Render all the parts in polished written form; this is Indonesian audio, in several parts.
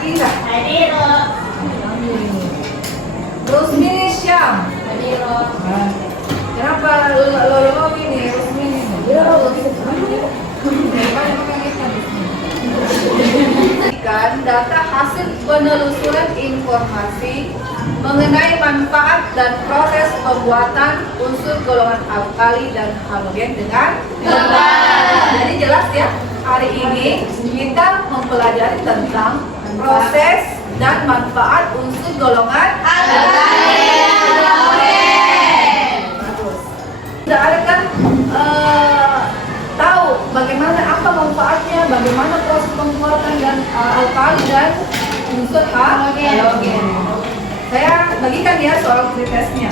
Zakira. Hadir. Rusmini Syam. Hadir. Kenapa lo ini Rusmini? Data hasil penelusuran informasi mengenai manfaat dan proses pembuatan unsur golongan alkali dan halogen dengan gambar. Jadi jelas ya, hari ini kita mempelajari tentang proses dan manfaat unsur golongan alkali dan halogen. Bagus. Sudah ada kan tahu bagaimana apa manfaatnya, bagaimana proses pembuatan dan alkali dan unsur halogen. Saya bagikan ya soal pretestnya.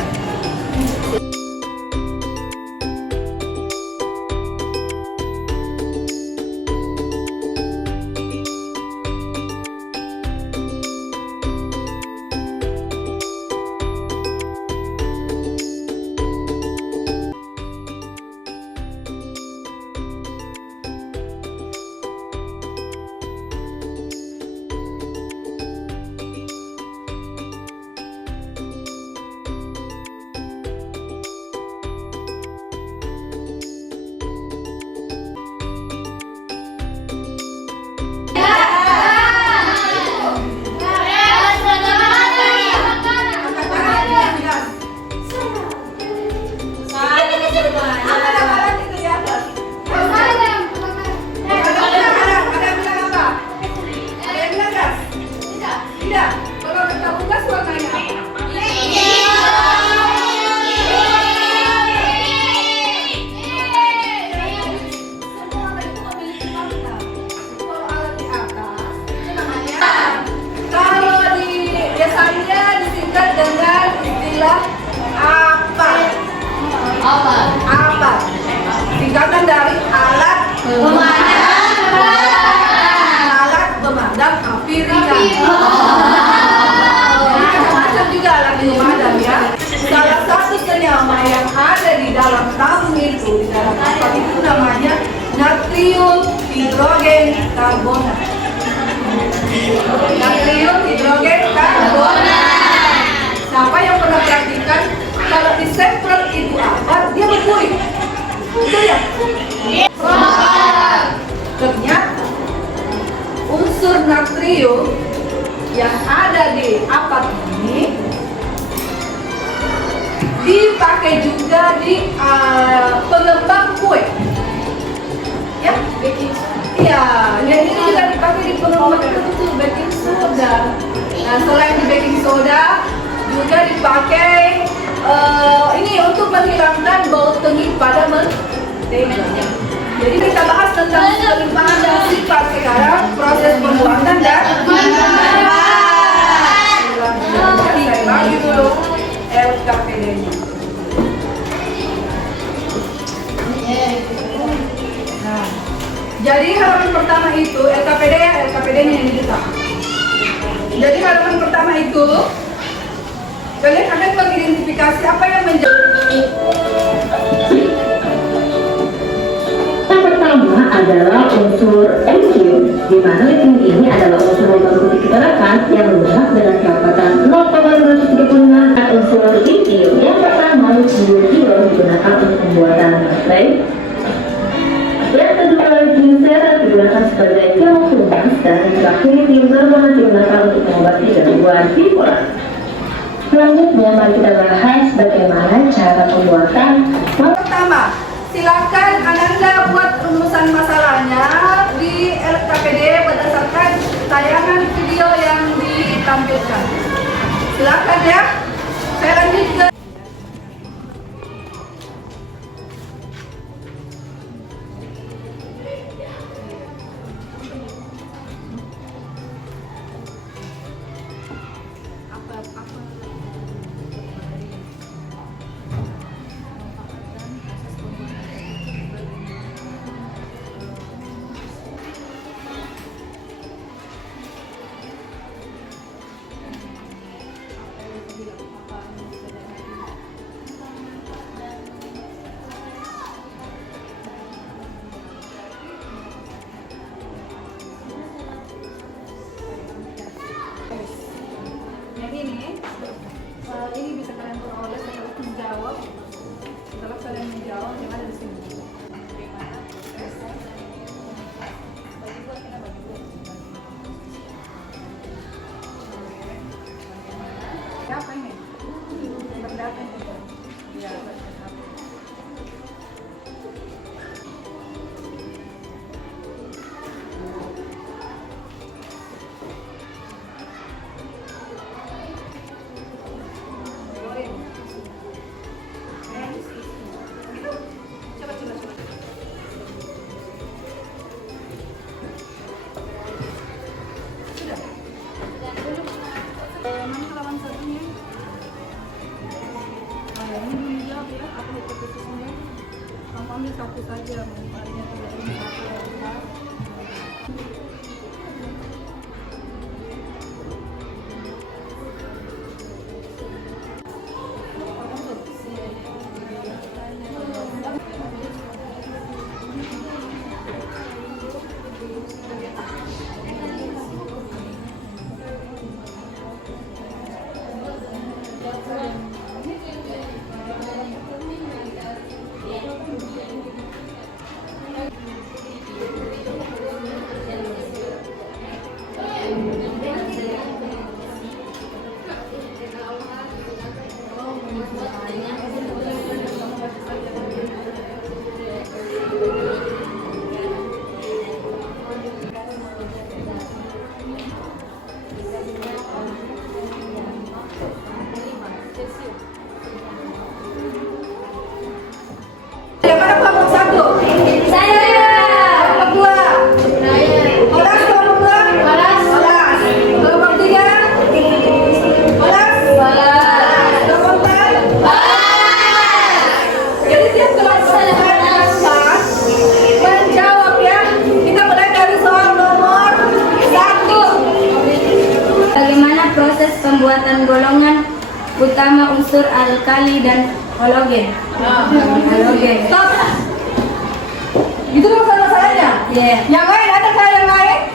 Apa? Singkatan dari alat pemadam api ringan. Macam juga alat pemadam ya. Salah satu senyawa yang ada di dalam tabung itu, di dalam kapal itu namanya natrium hidrogen karbonat. Natrium hidrogen karbonat. Siapa yang pernah praktikan? Kalau disemprot itu apa? Dia berbuih. Betul ya? Ternyata unsur natrium yang ada di apar ini dipakai juga di pengembang kue. Ya, iya, yang ini juga dipakai di pengembang itu baking soda. Nah, selain di baking soda juga dipakai ini untuk menghilangkan bau tengi pada mentega. Jadi kita bahas tentang kelimpahan dan sifat sekarang, proses pembuatan dan saya bagi dulu LKPD-nya. Nah, jadi halaman pertama itu LKPD ya, LKPD-nya ini kita. Jadi halaman pertama itu kalian akan mengidentifikasi apa yang menjadi. Yang pertama adalah unsur MQ, di mana lithium ini adalah unsur logam putih keterangan yang rusak dengan kecepatan 0,235. Unsur lithium yang pertama lithium digunakan untuk pembuatan baterai. Yang kedua lithium serat digunakan sebagai kelompok dan terakhir lithium karbonat digunakan untuk mengobati gangguan bipolar. Selanjutnya mari kita bahas bagaimana cara pembuatan. Pertama, silakan Ananda buat rumusan masalahnya di LKPD berdasarkan tayangan video yang ditampilkan. Silakan ya. Saya lanjut ke unsur alkali dan halogen. Halogen. Stop. Itu masalahnya. Yeah. Yang lain ada kah yang lain?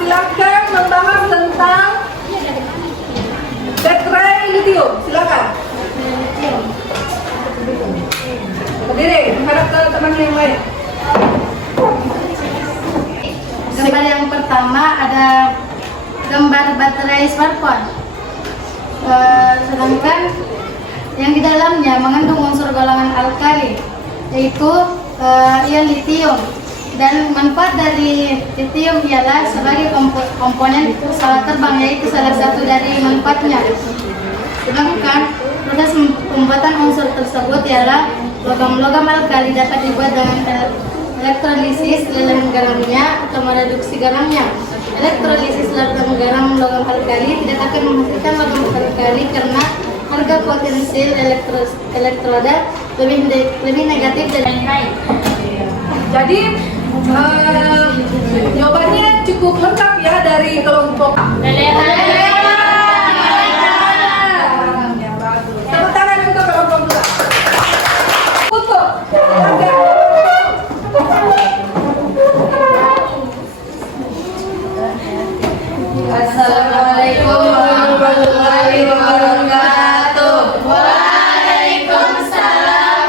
Silakan membahas tentang baterai lithium. Silakan. Berdiri, menghadap ke teman yang lain. Gambar yang pertama ada gambar baterai smartphone. Sedangkan yang di dalamnya mengandung unsur golongan alkali, yaitu ion lithium. Dan manfaat dari lithium ialah sebagai komponen pesawat terbang, yaitu salah satu dari manfaatnya. Sedangkan proses pembuatan unsur tersebut ialah logam-logam alkali dapat dibuat dengan elektrolisis lelehan garamnya atau mereduksi garamnya. Elektrolisis logam logam alkali tidak akan menghasilkan logam alkali karena harga potensial elektroda lebih negatif dari lain. Jadi jawabannya cukup lengkap ya dari kelompok A. Yang bagus. Tepuk tangan untuk kelompok 2. Tutup. Assalamualaikum warahmatullahi wabarakatuh. Waalaikumsalam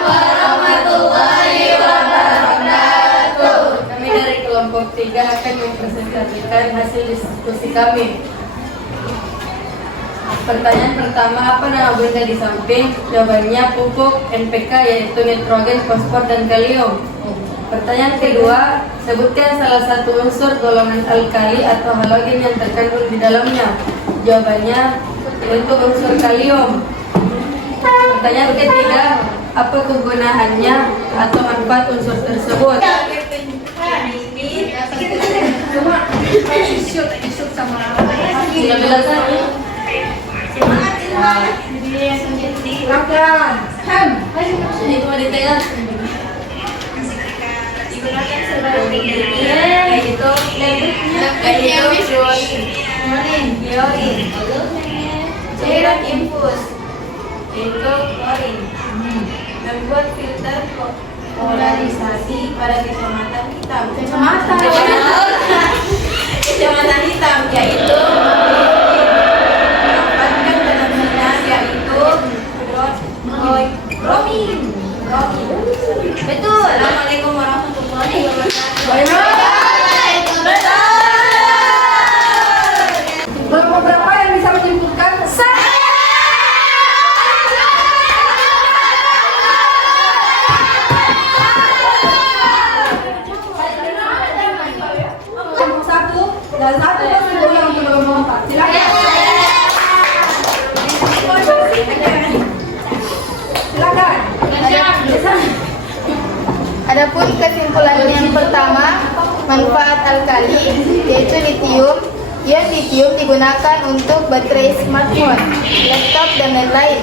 warahmatullahi wabarakatuh. Kami dari kelompok 3 akan mempresentasikan hasil diskusi kami. Pertanyaan pertama, apa nama benda di samping? Jawabannya pupuk NPK, yaitu nitrogen, fosfor, dan kalium. Pertanyaan kedua, sebutkan salah satu unsur golongan alkali atau halogen yang terkandung di dalamnya. Jawabannya yaitu unsur kalium. Pertanyaan ketiga, apa kegunaannya atau manfaat unsur tersebut? Silakan. Ini cuma detail. Digunakan sebagai yaitu iorin, cairan infus, yaitu klorin, membuat filter polarisasi pada kacamata hitam. Kacamata hitam, yaitu menempatkan dalam sinar, yaitu bromin. Betul. Assalamualaikum warahmatullahi wabarakatuh. Kelompok berapa yang bisa menyimpulkan? Kelompok 1 dan 1 kesimpulan untuk kelompok 4. Silakan. Adapun kesimpulan yang pertama, manfaat alkali yaitu lithium. Ion lithium digunakan untuk baterai smartphone, laptop, dan lain-lain.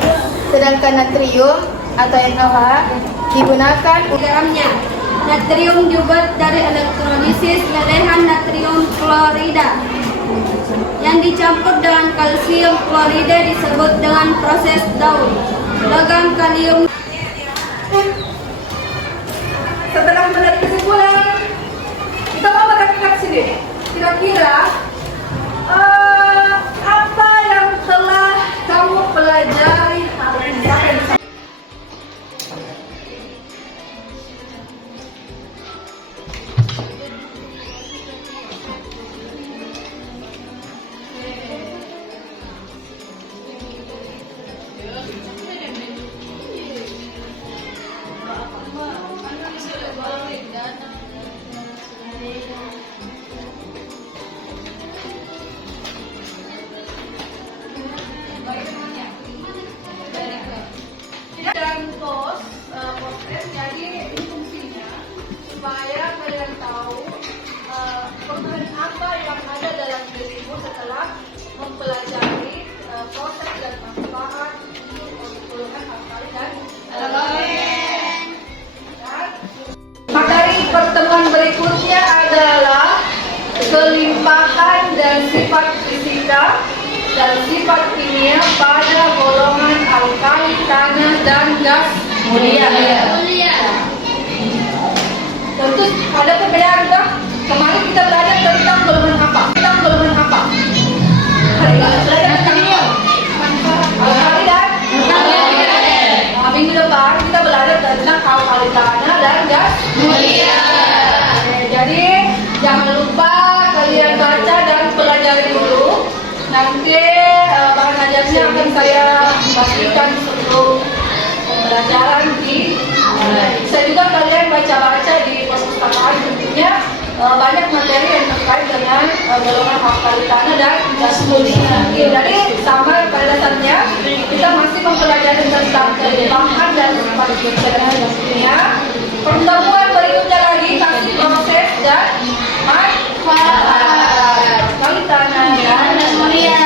Sedangkan natrium atau NaOH digunakan untuk garamnya. Natrium dibuat dari elektrolisis lelehan natrium klorida yang dicampur dengan kalsium klorida disebut dengan proses Daun. Logam kalium. Setelah menarik kesimpulan, kita mau merefleksi deh. Kira-kira apa yang telah kamu pelajari hari ini? Dan potret, jadi ini fungsinya supaya kalian tahu komponen apa yang ada dalam dirimu setelah mempelajari proses dan manfaat golongan alkali dan halogen. Materi pertemuan berikutnya adalah kelimpahan dan sifat fisika dan sifat kimia pada golongan alkali, tanah, dan gas mulia. Tentu ada perbedaan kan? Kemarin kita belajar tentang golongan apa? Hari ini belajar tentang alkali dan minggu depan kita belajar tentang alkali tanah dan gas mulia. Jadi jangan lupa kalian baca dan pelajari dulu. Nanti bahan ajarnya akan saya bagikan sebelum pembelajaran di bisa juga kalian baca-baca di perpustakaan, tentunya banyak materi yang terkait dengan golongan alkali tanah dan gas mulia. Jadi sama pada dasarnya kita masih mempelajari tentang kelimpangan dan sifat gas mulia. Pertemuan berikutnya lagi kasih proses dan manfaat alkali tanah dan gas mulia.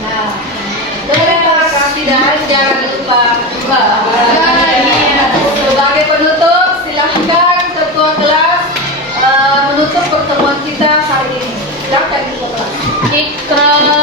Nah, terima kasih dan jangan lupa sebagai penutup silahkan ketua kelas menutup pertemuan kita hari ini. Silakan ketua kelas. Ikra.